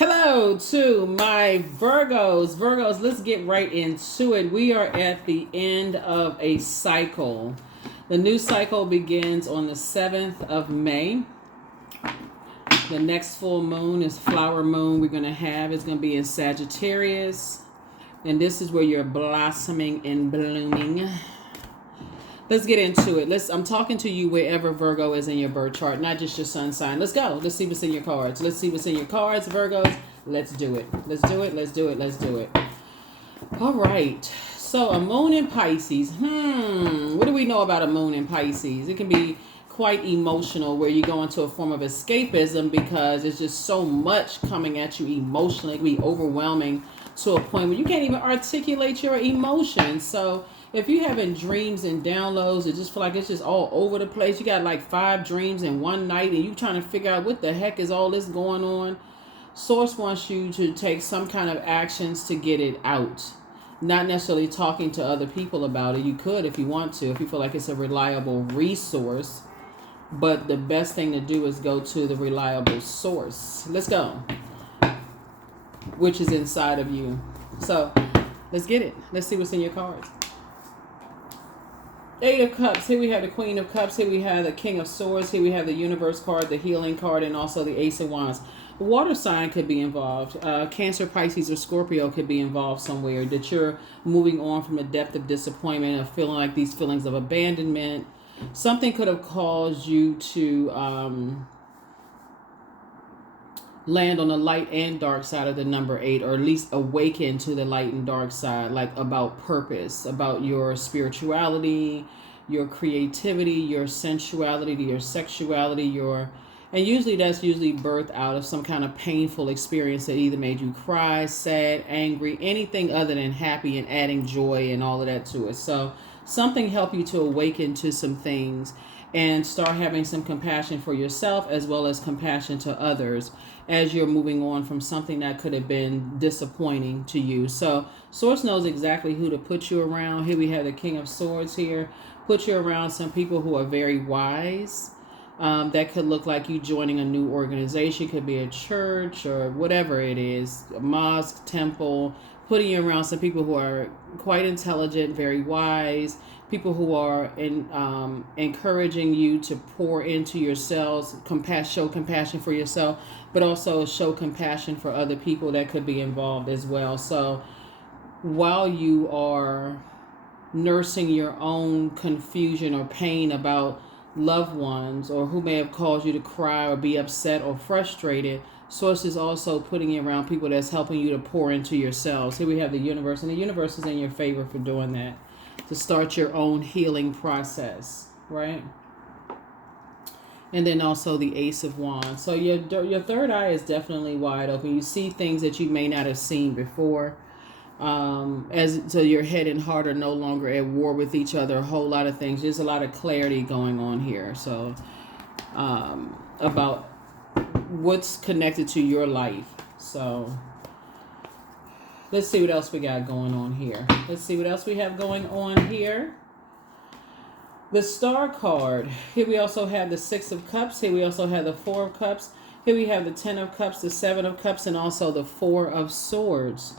Hello to my Virgos. Virgos, let's get right into it. We are at the end of a cycle. The new cycle begins on the 7th of May. The next full moon is flower moon we're going to have. It's going to be in Sagittarius. And this is where you're blossoming and blooming. Let's get into it. I'm talking to you wherever Virgo is in your birth chart, not just your sun sign. Let's go. Let's see what's in your cards. Let's see what's in your cards, Virgos. Let's do it. Let's do it. Let's do it. Let's do it. All right. So a moon in Pisces. What do we know about a moon in Pisces? It can be quite emotional where you go into a form of escapism because there's just so much coming at you emotionally. It can be overwhelming to a point where you can't even articulate your emotions. So if you're having dreams and downloads, it just feel like it's just all over the place. You got like 5 dreams in one night and you trying to figure out what the heck is all this going on. Source wants you to take some kind of actions to get it out. Not necessarily talking to other people about it. You could if you want to, if you feel like it's a reliable resource. But the best thing to do is go to the reliable source. Let's go. Which is inside of you. So let's get it. Let's see what's in your cards. 8 of Cups. Here we have the Queen of Cups. Here we have the King of Swords. Here we have the Universe card, the Healing card, and also the Ace of Wands. Water sign could be involved. Cancer, Pisces, or Scorpio could be involved somewhere. That you're moving on from a depth of disappointment, of feeling like these feelings of abandonment. Something could have caused you to land on the light and dark side of the number 8, or at least awaken to the light and dark side, like about purpose, about your spirituality, your creativity, your sensuality, your sexuality, and usually that's birthed out of some kind of painful experience that either made you cry, sad, angry, anything other than happy, and adding joy and all of that to it. So something helped you to awaken to some things and start having some compassion for yourself as well as compassion to others as you're moving on from something that could have been disappointing to you. So Source knows exactly who to put you around. Here we have the King of Swords here. Put you around some people who are very wise. That could look like you joining a new organization. Could be a church or whatever it is. A mosque, temple. Putting you around some people who are quite intelligent, very wise. People who are encouraging you to pour into yourselves, show compassion for yourself, but also show compassion for other people that could be involved as well. So while you are nursing your own confusion or pain about loved ones or who may have caused you to cry or be upset or frustrated, Source is also putting you around people that's helping you to pour into yourselves. Here we have the Universe, and the Universe is in your favor for doing that, to start your own healing process, right? And then also the Ace of Wands. So your third eye is definitely wide open. You see things that you may not have seen before. So your head and heart are no longer at war with each other. A whole lot of things. There's a lot of clarity going on here. So about what's connected to your life. So let's see what else we got going on here. Let's see what else we have going on here. The Star card. Here we also have the 6 of Cups. Here we also have the 4 of Cups. Here we have the 10 of Cups, the 7 of Cups, and also the 4 of Swords.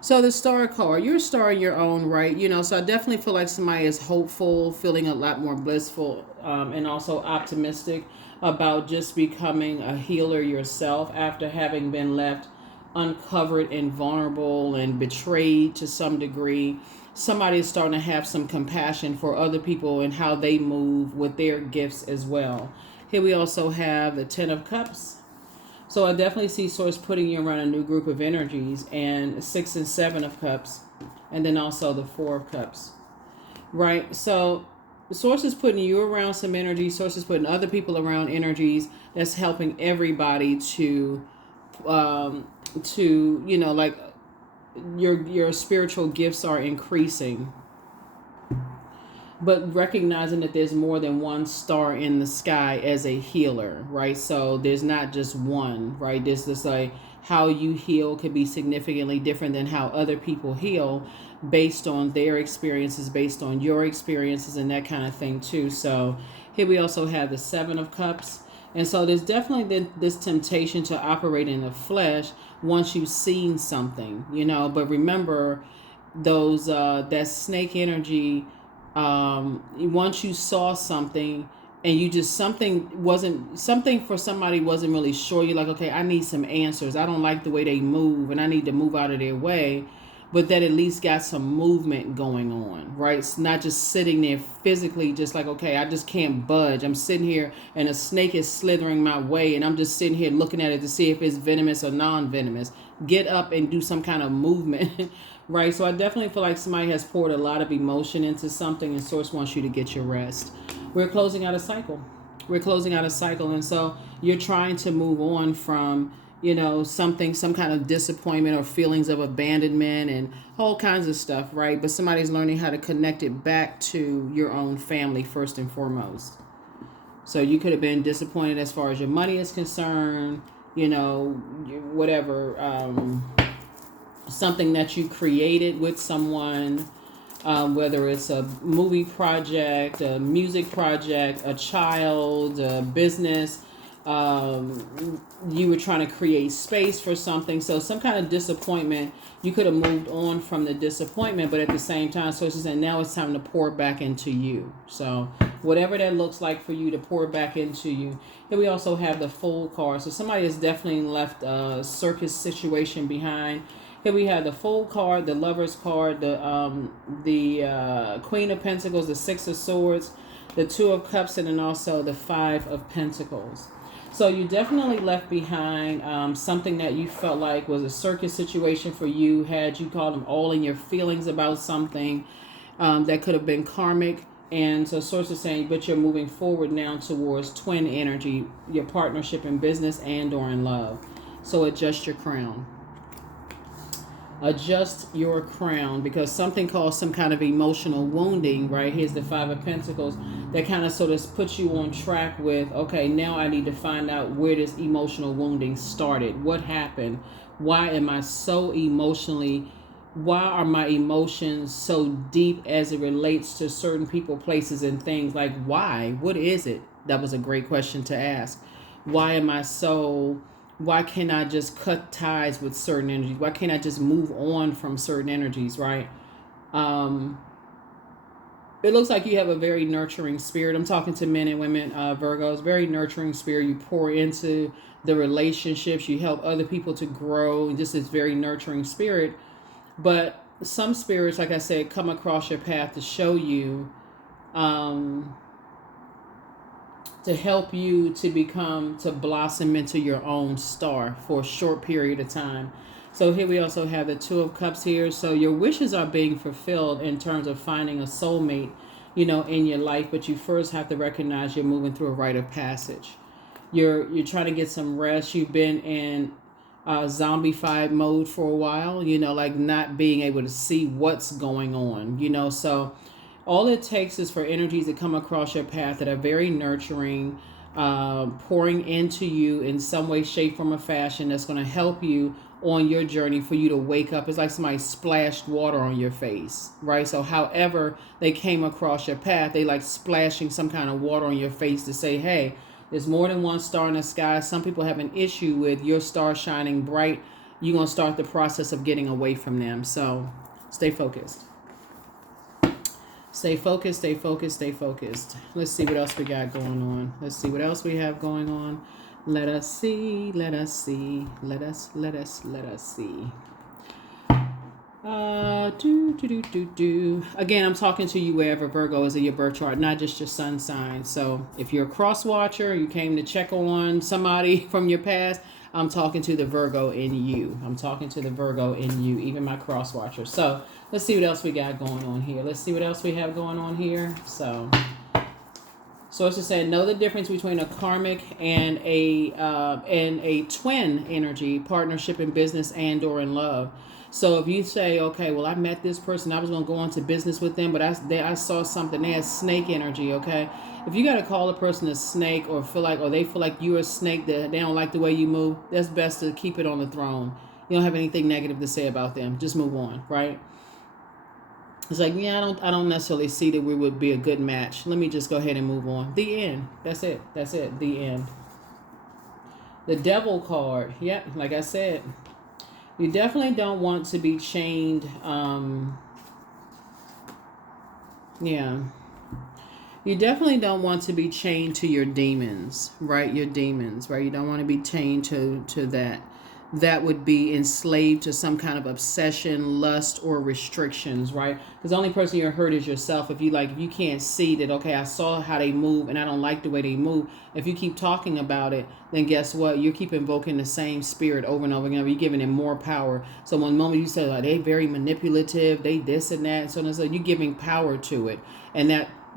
So the Star card, you're a star in your own right, so I definitely feel like somebody is hopeful, feeling a lot more blissful, and also optimistic about just becoming a healer yourself after having been left uncovered and vulnerable and betrayed to some degree. Somebody is starting to have some compassion for other people and how they move with their gifts as well. Here we also have the 10 of Cups. So I definitely see Source putting you around a new group of energies, and 6 and 7 of Cups, and then also the 4 of Cups, right? So Source is putting you around some energy. Source is putting other people around energies that's helping everybody to like your spiritual gifts are increasing. But recognizing that there's more than one star in the sky as a healer, right? So there's not just one, right? There's this like how you heal could be significantly different than how other people heal based on their experiences, based on your experiences, and that kind of thing too. So here we also have the 7 of Cups. And so there's definitely this temptation to operate in the flesh once you've seen something, but remember those that snake energy, once you saw something and you just something for somebody wasn't really sure, you're like, okay, I need some answers, I don't like the way they move and I need to move out of their way, but that at least got some movement going on, right? It's not just sitting there physically, just like, okay, I just can't budge. I'm sitting here and a snake is slithering my way and I'm just sitting here looking at it to see if it's venomous or non-venomous. Get up and do some kind of movement, right? So I definitely feel like somebody has poured a lot of emotion into something and Source wants you to get your rest. We're closing out a cycle. And so you're trying to move on from some kind of disappointment or feelings of abandonment and all kinds of stuff, right? But somebody's learning how to connect it back to your own family first and foremost. So you could have been disappointed as far as your money is concerned, whatever, something that you created with someone, whether it's a movie project, a music project, a child, a business. You were trying to create space for something. So some kind of disappointment, you could have moved on from the disappointment, but at the same time, so she's saying now it's time to pour back into you. So whatever that looks like for you to pour back into you. Here we also have the Fool card. So somebody has definitely left a circus situation behind. Here we have the Fool card, the Lover's card, the Queen of Pentacles, the Six of Swords, the Two of Cups, and then also the Five of Pentacles. So you definitely left behind something that you felt like was a circus situation for you, had you called them all in your feelings about something that could have been karmic. And so Source is saying, but you're moving forward now towards twin energy, your partnership in business and or in love. So adjust your crown. Adjust your crown, because something caused some kind of emotional wounding, right? Here's the Five of Pentacles that kind of sort of puts you on track with, okay, now I need to find out where this emotional wounding started. What happened? Why am I so why are my emotions so deep as it relates to certain people, places, and things? Like, why? What is it? That was a great question to ask. Why can't I just cut ties with certain energies? Why can't I just move on from certain energies, right? It looks like you have a very nurturing spirit. I'm talking to men and women, Virgos, very nurturing spirit. You pour into the relationships. You help other people to grow. Just this very nurturing spirit. But some spirits, like I said, come across your path to show you, to help you to blossom into your own star for a short period of time. So here we also have the Two of Cups here. So your wishes are being fulfilled in terms of finding a soulmate, in your life. But you first have to recognize you're moving through a rite of passage. You're trying to get some rest. You've been in zombified mode for a while, like not being able to see what's going on, so all it takes is for energies to come across your path that are very nurturing, pouring into you in some way, shape, form, or fashion that's going to help you on your journey for you to wake up. It's like somebody splashed water on your face, right? So however they came across your path, they like splashing some kind of water on your face to say, hey, there's more than one star in the sky. Some people have an issue with your star shining bright. You're going to start the process of getting away from them. So stay focused. Stay focused, stay focused, stay focused. Let's see what else we got going on. Let's see what else we have going on. Let us see, let us see, let us see. Again, I'm talking to you wherever Virgo is in your birth chart, not just your sun sign. So if you're a cross watcher, you came to check on somebody from your past, I'm talking to the Virgo in you. I'm talking to the Virgo in you, even my cross watcher. So let's see what else we got going on here. Let's see what else we have going on here. So it's to say, know the difference between a karmic and a twin energy, partnership in business and or in love. So if you say, okay, well, I met this person, I was going to go into business with them, but I saw something, they had snake energy, okay? If you got to call a person a snake or they feel like you're a snake, that they don't like the way you move, that's best to keep it on the throne. You don't have anything negative to say about them. Just move on, right? It's like, yeah, I don't necessarily see that we would be a good match. Let me just go ahead and move on. The end. That's it. The end. The Devil card. Yep, like I said, you definitely don't want to be chained. Yeah. You definitely don't want to be chained to your demons, right? Your demons, right? You don't want to be chained to that. That would be enslaved to some kind of obsession, lust, or restrictions, right? Because the only person you're hurt is yourself. If you can't see that, okay, I saw how they move and I don't like the way they move. If you keep talking about it, then guess what? You keep invoking the same spirit over and over again. You're giving it more power. So one moment you say, like, they very manipulative, they this and that, so on and so, you're giving power to it, and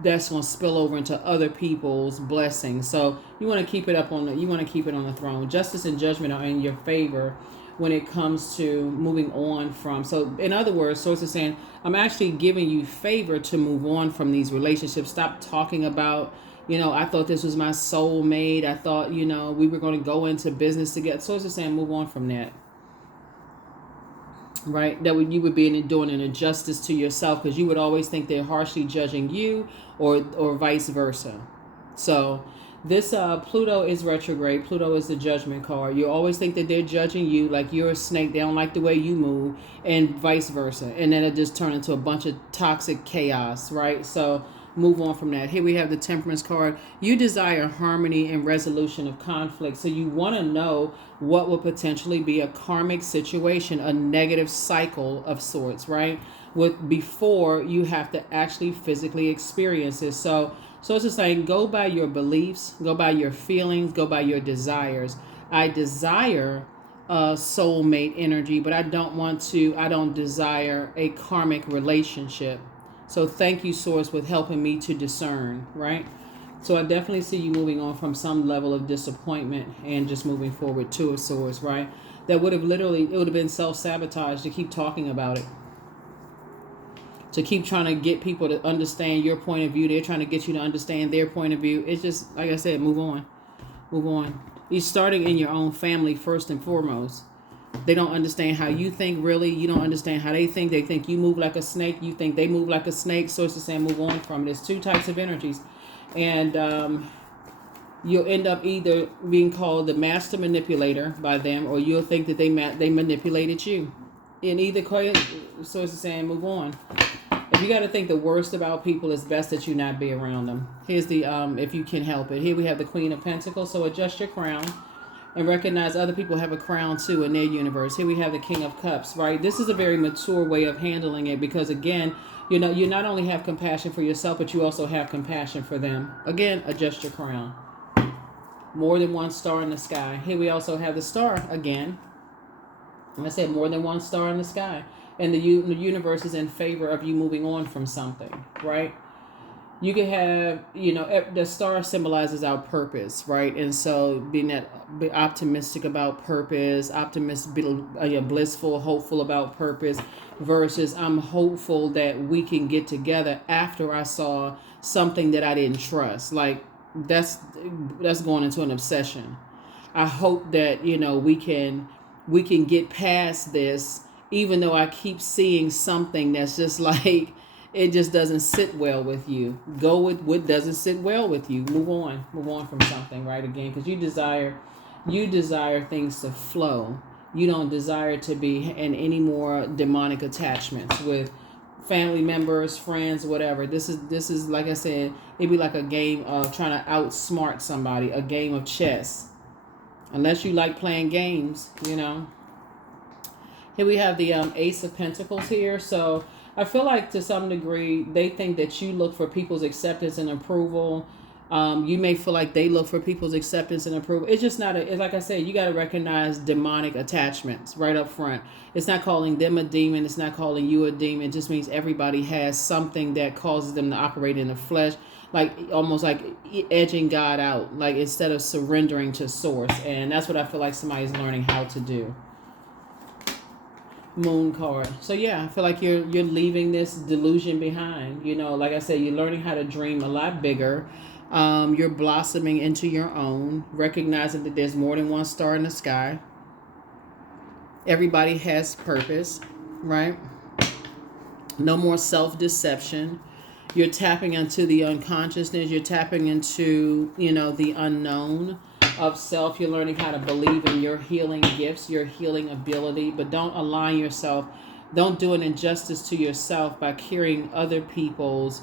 that's going to spill over into other people's blessings. So you want to keep it you want to keep it on the throne. Justice and judgment are in your favor when it comes to moving on from. So in other words, source is saying, I'm actually giving you favor to move on from these relationships. Stop talking about, I thought this was my soulmate. I thought, we were going to go into business together. Source is saying, move on from that. Right, you would be doing an injustice to yourself, because you would always think they're harshly judging you, or vice versa. So this Pluto is retrograde. Pluto is the judgment card. You always think that they're judging you, like you're a snake, they don't like the way you move, and vice versa, and then it just turned into a bunch of toxic chaos, right? So move on from that. Here we have the Temperance card. You desire harmony and resolution of conflict. So you want to know what will potentially be a karmic situation, a negative cycle of sorts, right? Before you have to actually physically experience it. So it's just saying, go by your beliefs, go by your feelings, go by your desires. I desire soulmate energy, but I don't desire a karmic relationship. So thank you, Source, with helping me to discern, right? So I definitely see you moving on from some level of disappointment and just moving forward to a Source, right? That would have it would have been self-sabotage to keep talking about it. To keep trying to get people to understand your point of view. They're trying to get you to understand their point of view. It's just, like I said, move on. Move on. You're starting in your own family first and foremost. They don't understand how you think, really. You don't understand how they think. They think you move like a snake. You think they move like a snake. So it's the same, move on from it. There's two types of energies. And you'll end up either being called the master manipulator by them, or you'll think that they manipulated you. In either case, so it's the same, move on. If you got to think the worst about people, it's best that you not be around them. Here's the, if you can help it. Here we have the Queen of Pentacles. So adjust your crown and recognize other people have a crown too in their universe. Here we have the King of Cups, right? This is a very mature way of handling it, because again, you not only have compassion for yourself, but you also have compassion for them. Again, adjust your crown. More than one star in the sky. Here we also have the star again. And I said more than one star in the sky. And the universe is in favor of you moving on from something, right? You can have, the star symbolizes our purpose, right? And so be optimistic about purpose, blissful, hopeful about purpose, versus I'm hopeful that we can get together after I saw something that I didn't trust. Like that's going into an obsession. I hope that, we can get past this, even though I keep seeing something that's just like, it just doesn't sit well with you. Go with what doesn't sit well with you. Move on from something, right? Again, because you desire things to flow. You don't desire to be in any more demonic attachments with family members, friends, whatever. This is like I said, it'd be like a game of trying to outsmart somebody, a game of chess. Unless you like playing games, Here we have the Ace of Pentacles here. So I feel like to some degree, they think that you look for people's acceptance and approval. You may feel like they look for people's acceptance and approval. It's just not it's like I said, you got to recognize demonic attachments right up front. It's not calling them a demon. It's not calling you a demon. It just means everybody has something that causes them to operate in the flesh, like almost like edging God out, like instead of surrendering to source. And that's what I feel like somebody's learning how to do. Moon card. So yeah, I feel like you're leaving this delusion behind. Like I said, you're learning how to dream a lot bigger. You're blossoming into your own, recognizing that there's more than one star in the sky. Everybody has purpose, right? No more self-deception. You're tapping into the unconsciousness. You're tapping into, the unknown. of self. You're learning how to believe in your healing gifts, your healing ability, but don't align yourself. Don't do an injustice to yourself by carrying other people's.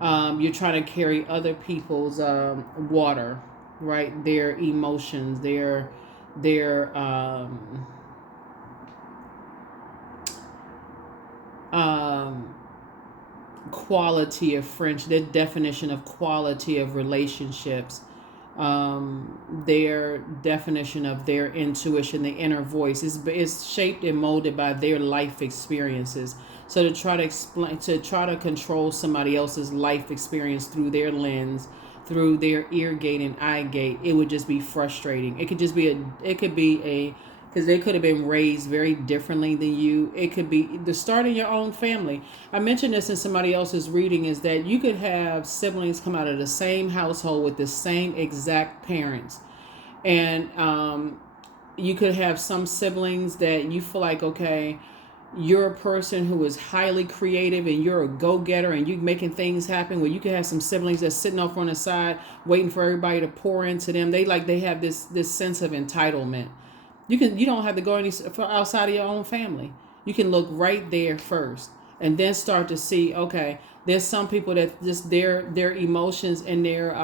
You're trying to carry other people's water, right? Their emotions, their um, quality of friendship, their definition of quality of relationships, their definition of their intuition, the inner voice is shaped and molded by their life experiences. So to try to explain, to try to control somebody else's life experience through their lens, through their ear gate and eye gate, it would just be frustrating. It could be a, because they could have been raised very differently than you. It could be the start in your own family. I mentioned this in somebody else's reading, is that you could have siblings come out of the same household with the same exact parents. And you could have some siblings that you feel like, okay, you're a person who is highly creative and you're a go-getter and you're making things happen, where you could have some siblings that's sitting off on the side waiting for everybody to pour into them. They have this sense of entitlement. You don't have to go any outside of your own family. You can look right there first and then start to see, okay, there's some people that just their emotions and their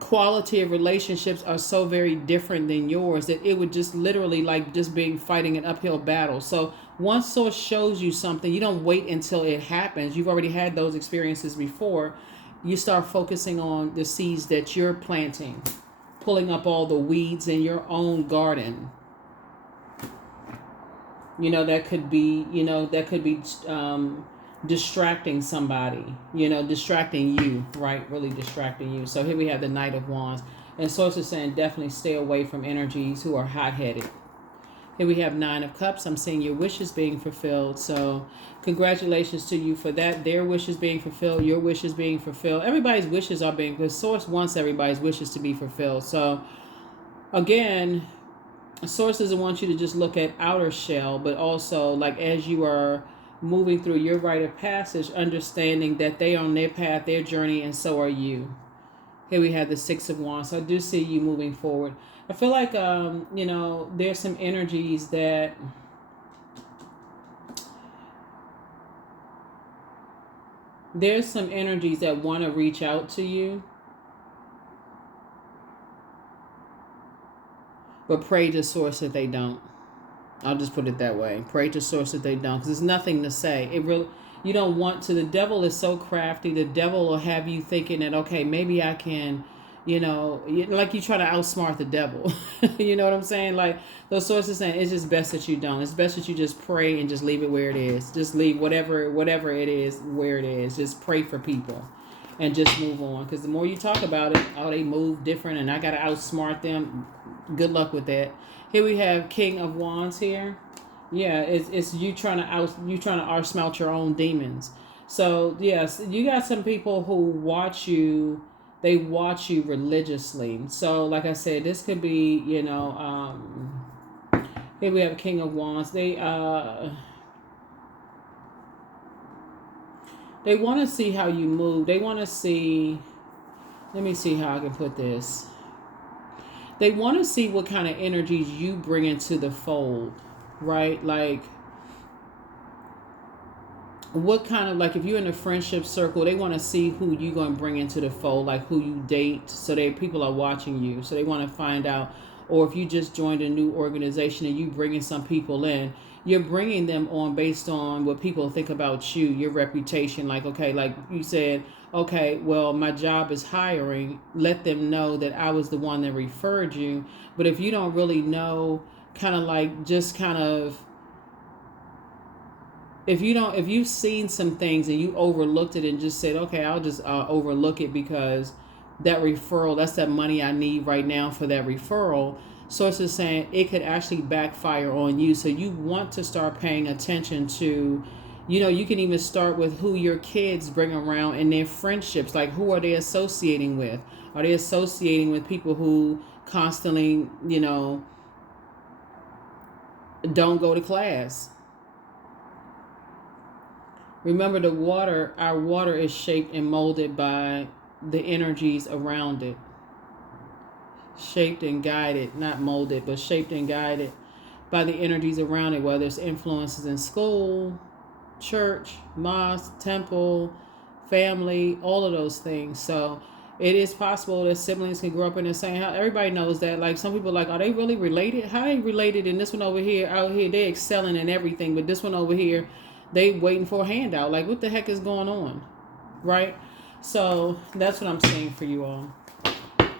quality of relationships are so very different than yours that it would just literally like just being fighting an uphill battle. So once source shows you something, you don't wait until it happens. You've already had those experiences before. You start focusing on the seeds that you're planting, pulling up all the weeds in your own garden. That could be, distracting somebody, distracting you, right? Really distracting you. So here we have the Knight of Wands. And Source is saying definitely stay away from energies who are hot-headed. Here we have Nine of Cups. I'm seeing your wishes being fulfilled. So congratulations to you for that. Their wishes being fulfilled, your wishes being fulfilled. Everybody's wishes are being, because Source wants everybody's wishes to be fulfilled. So again, Source doesn't want you to just look at outer shell, but also like as you are moving through your rite of passage, understanding that they are on their path, their journey, and so are you. Here we have the Six of Wands. So I do see you moving forward. I feel like, there's some energies that want to reach out to you. But pray to Source that they don't. I'll just put it that way. Pray to Source that they don't, because there's nothing to say. You don't want to. The devil is so crafty. The devil will have you thinking that, okay, maybe I can, like you try to outsmart the devil. You know what I'm saying? Like those sources saying it's just best that you don't. It's best that you just pray and just leave it where it is. Just leave whatever it is where it is. Just pray for people and just move on. Because the more you talk about it, they move different and I got to outsmart them. Good luck with that. Here we have King of Wands here. Yeah, it's you trying to outsmart your own demons. So yes, you got some people who watch you. They watch you religiously. So like I said, this could be, here we have King of Wands. They want to see how you move. They want to see. Let me see how I can put this. They want to see what kind of energies you bring into the fold, right? Like, what kind of, like, if you're in a friendship circle, they want to see who you're going to bring into the fold, like who you date. So people are watching you. So they want to find out. Or if you just joined a new organization and you bringing some people in, you're bringing them on based on what people think about you, your reputation. Like, okay, like you said, okay, well, my job is hiring. Let them know that I was the one that referred you. But if you don't really know, kind of like just kind of, if you've seen some things and you overlooked it and just said, okay, I'll just overlook it because that referral, that's that money I need right now for that referral. Source is saying it could actually backfire on you. So you want to start paying attention to, you can even start with who your kids bring around and their friendships. Like, who are they associating with? Are they associating with people who constantly, don't go to class? Remember, our water is shaped and molded by the energies around it. Shaped and guided, not molded, but shaped and guided by the energies around it, whether it's influences in school, church, mosque, temple, family, all of those things. So it is possible that siblings can grow up in the same house. Everybody knows that. Like some people are like, are they really related? How they related? And this one over here, out here, they excelling in everything. But this one over here, they waiting for a handout. Like what the heck is going on? Right? So that's what I'm saying for you all.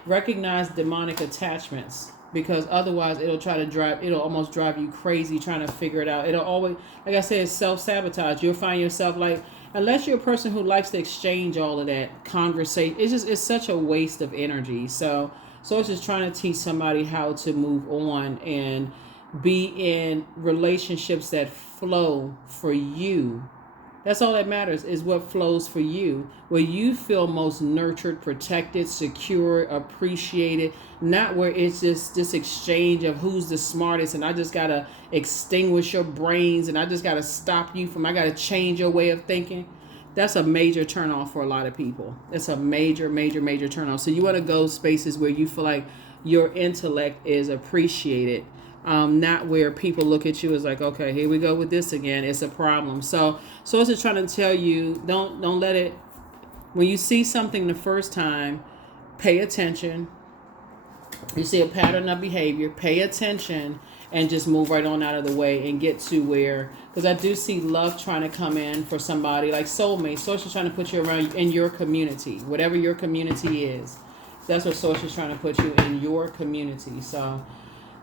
Recognize demonic attachments, because otherwise it'll almost drive you crazy trying to figure it out. It'll always, like I said, self-sabotage. You'll find yourself like, unless you're a person who likes to exchange all of that conversation, it's such a waste of energy. So it's just trying to teach somebody how to move on and be in relationships that flow for you. That's all that matters, is what flows for you, where you feel most nurtured, protected, secure, appreciated, not where it's just this exchange of who's the smartest and I just got to extinguish your brains and I just got to stop you from, I got to change your way of thinking. That's a major turnoff for a lot of people. It's a major, major, major turnoff. So you want to go spaces where you feel like your intellect is appreciated. Not where people look at you as like, okay, here we go with this again. It's a problem. So it's just trying to tell you, don't let it. When you see something the first time, pay attention. You see a pattern of behavior, pay attention, and just move right on out of the way and get to where. Because I do see love trying to come in for somebody like soulmate. Source is trying to put you around in your community, whatever your community is. That's what Source is trying to put you in your community. So.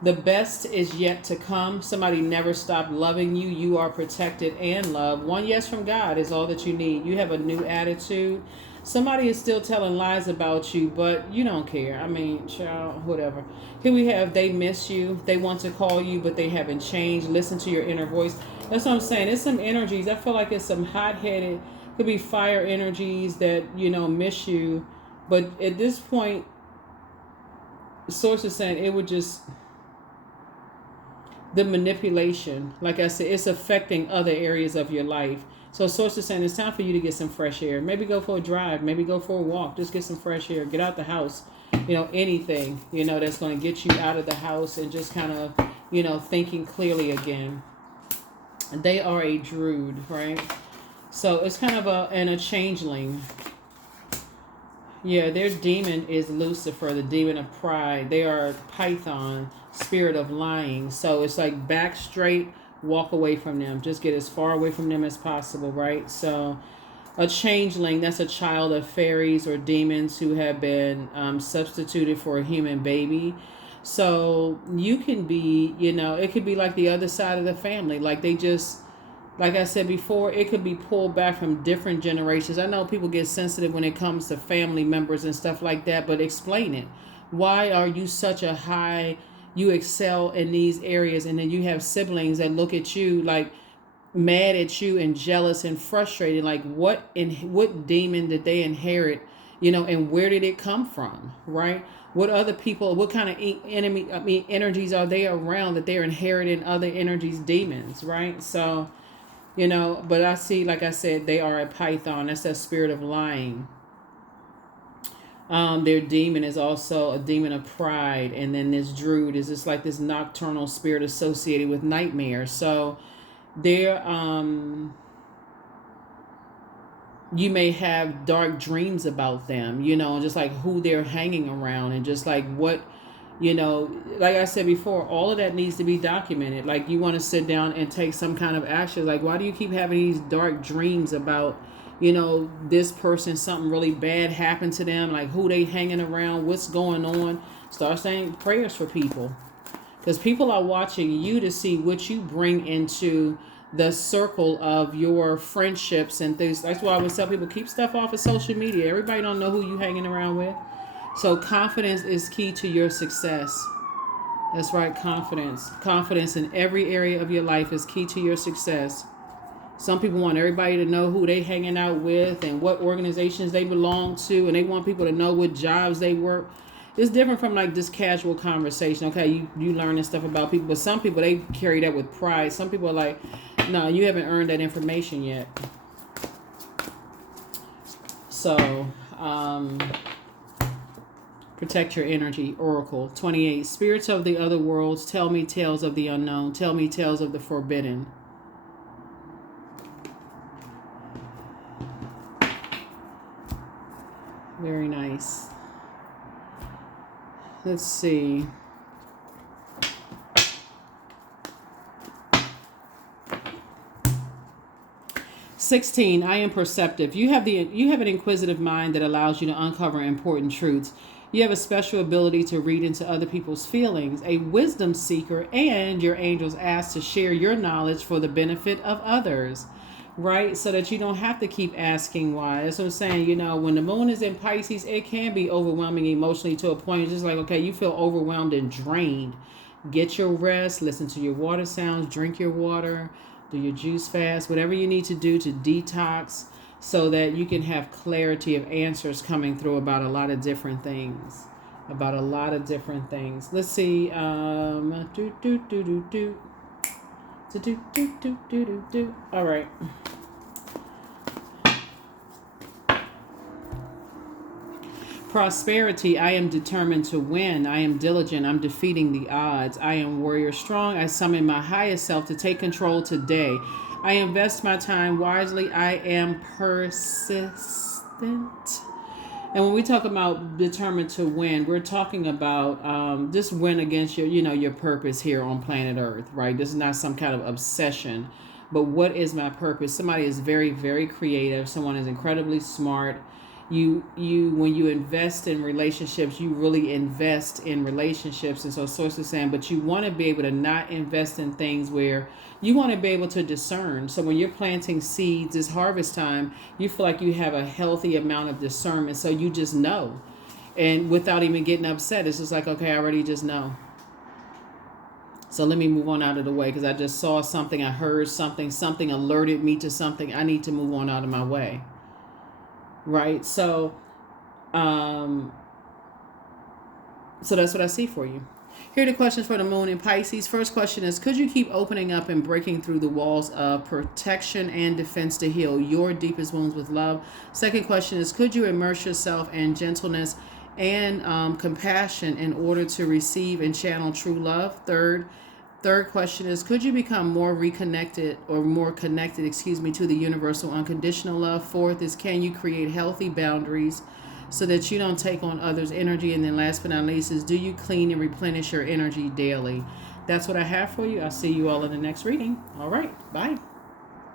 The best is yet to come. Somebody never stopped loving you. You are protected and loved. One yes from God is all that you need. You have a new attitude. Somebody is still telling lies about you, but you don't care. I mean, child, whatever. Here we have, they miss you. They want to call you, but they haven't changed. Listen to your inner voice. That's what I'm saying. It's some energies. I feel like it's some hot-headed, could be fire energies that, miss you. But at this point, the source is saying it would just... the manipulation, like I said, it's affecting other areas of your life. So Source is saying it's time for you to get some fresh air. Maybe go for a drive. Maybe go for a walk. Just get some fresh air. Get out the house. Anything, that's going to get you out of the house and just kind of, thinking clearly again. They are a druid, right? So it's kind of a changeling. Yeah, their demon is Lucifer, the demon of pride. They are Python, spirit of lying. So it's like back straight, walk away from them. Just get as far away from them as possible, right? So a changeling, that's a child of fairies or demons who have been substituted for a human baby. So you can be, it could be like the other side of the family. Like they just... like I said before, it could be pulled back from different generations. I know people get sensitive when it comes to family members and stuff like that, but explain it. Why are you such a high, you excel in these areas, and then you have siblings that look at you like mad at you and jealous and frustrated? Like what demon did they inherit, and where did it come from, right? What other people, what kind of energies are they around that they're inheriting other energies, demons, right? So... but I see, like I said, they are a Python. That's that spirit of lying. Their demon is also a demon of pride. And then this druid is just like this nocturnal spirit associated with nightmares. So they're, you may have dark dreams about them, and just like who they're hanging around and just like what, like I said before, all of that needs to be documented. Like you want to sit down and take some kind of action. Like, why do you keep having these dark dreams about, this person, something really bad happened to them? Like who they hanging around, what's going on? Start saying prayers for people, because people are watching you to see what you bring into the circle of your friendships and things. That's why I would tell people, keep stuff off of social media. Everybody don't know who you hanging around with. So confidence is key to your success. That's right, confidence. Confidence in every area of your life is key to your success. Some people want everybody to know who they hanging out with and what organizations they belong to, and they want people to know what jobs they work. It's different from like this casual conversation. Okay, you learning stuff about people, but some people, they carry that with pride. Some people are like, no, you haven't earned that information yet. So, Protect your energy. Oracle. 28. Spirits of the other worlds, tell me tales of the unknown. Tell me tales of the forbidden. Very nice. Let's see. "16. I am perceptive. You have an inquisitive mind that allows you to uncover important truths. You have a special ability to read into other people's feelings, a wisdom seeker, and your angels ask to share your knowledge for the benefit of others." Right? So that you don't have to keep asking why. That's what I'm saying. You know, when the moon is in Pisces, it can be overwhelming emotionally to a point. It's just like, okay, you feel overwhelmed and drained. Get your rest, listen to your water sounds, drink your water, do your juice fast, whatever you need to do to detox so that you can have clarity of answers coming through about a lot of different things. Let's see. All right. Prosperity. I am determined to win. I am diligent. I'm defeating the odds. I am warrior strong. I summon my highest self to take control today. I invest my time wisely. I am persistent. And when we talk about determined to win, we're talking about just win against your purpose here on planet Earth, right? This is not some kind of obsession, but what is my purpose? Somebody is very, very creative. Someone is incredibly smart. When you invest in relationships, you really invest in relationships. And so source is saying, but you want to be able to not invest in things where you want to be able to discern. So when you're planting seeds, it's harvest time, you feel like you have a healthy amount of discernment. So you just know. And without even getting upset, it's just like, okay, I already just know. So let me move on out of the way because I just saw something, I heard something alerted me to something. I need to move on out of my way. Right? So that's what I see for you. Here are the questions for the moon in Pisces. First question is, could you keep opening up and breaking through the walls of protection and defense to heal your deepest wounds with love? Second question is, could you immerse yourself in gentleness and compassion in order to receive and channel true love? Third question is, could you become more connected to the universal unconditional love? Fourth is, can you create healthy boundaries so that you don't take on others' energy? And then last but not least is, do you clean and replenish your energy daily? That's what I have for you. I'll see you all in the next reading. All right. Bye.